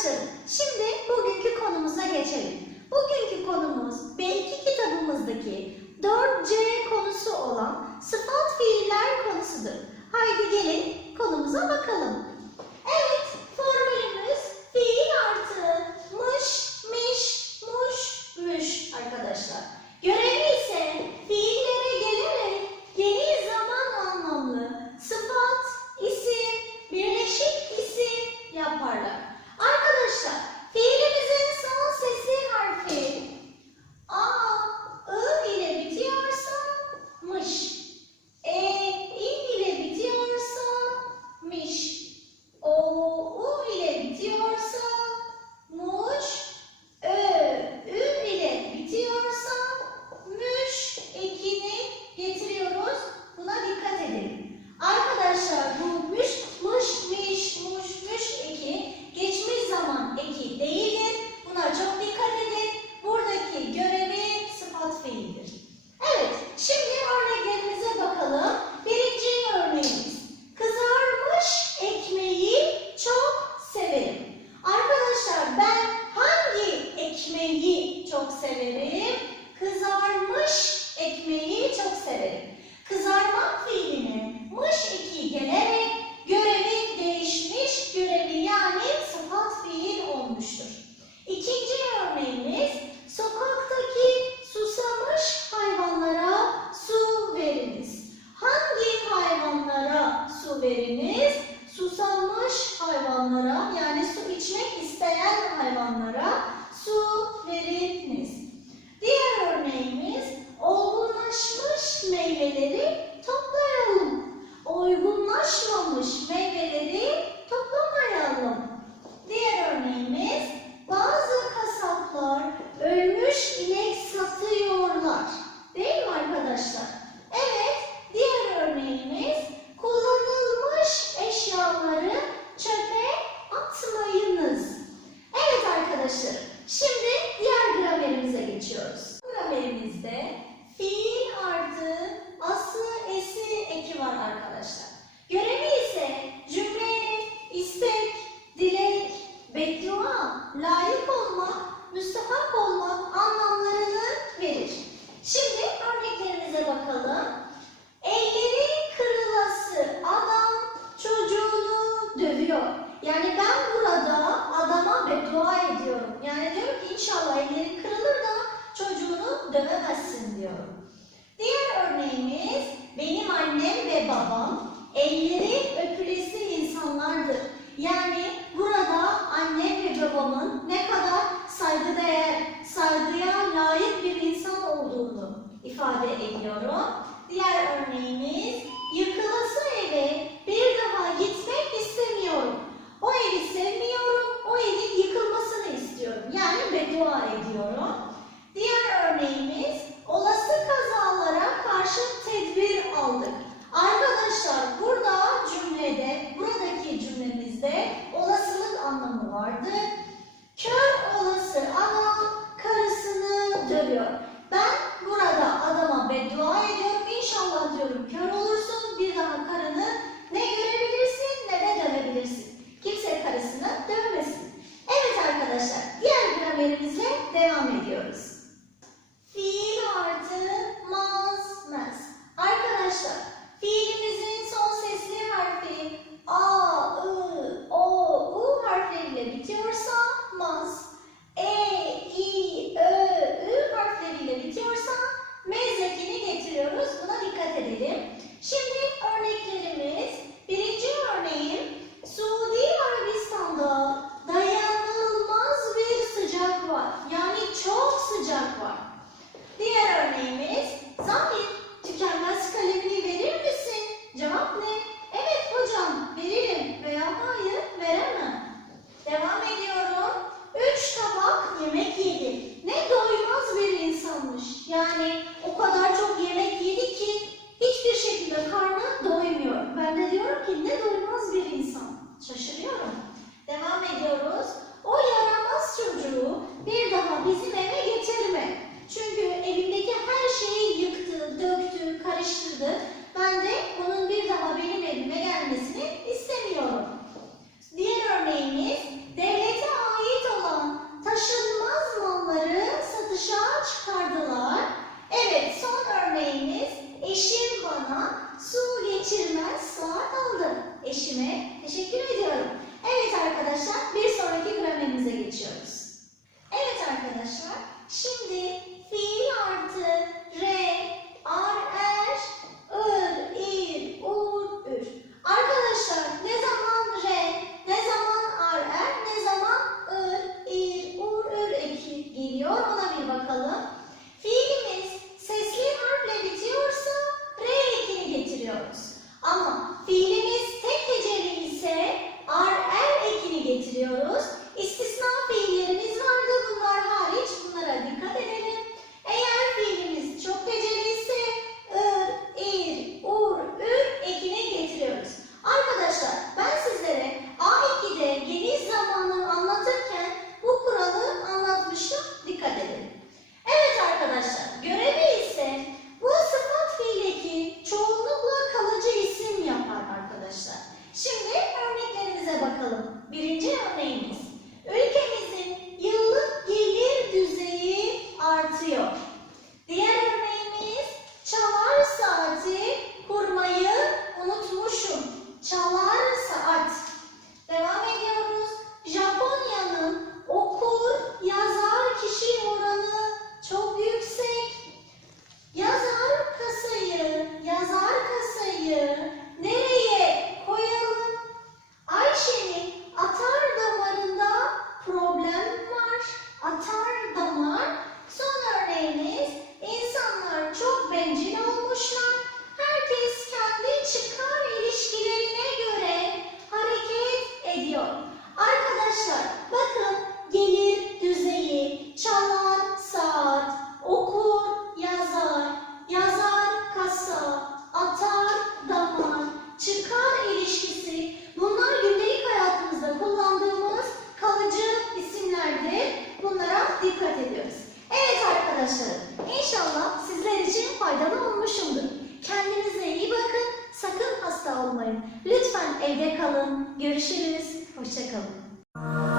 başladık. Şimdi bugünkü konumuza geçelim. Bugünkü konumuz B2 kitabımızdaki 4C konusu olan sıfat fiiller konusudur. Haydi gelin konumuza bakalım. layık olmak, müstahak olmak anlamlarını verir. Şimdi örneklerimize bakalım. Elleri kırılası adam çocuğunu dövüyor. Yani ben burada adama beddua ediyorum. Yani diyor ki inşallah elleri kırılır da çocuğunu dövemezsin diyorum. Diğer örneğimiz benim annem ve babam elleri or the പിന്നെ biliyoruz. Ama fiilimiz kalın. Lütfen evde kalın. Görüşürüz. Hoşçakalın.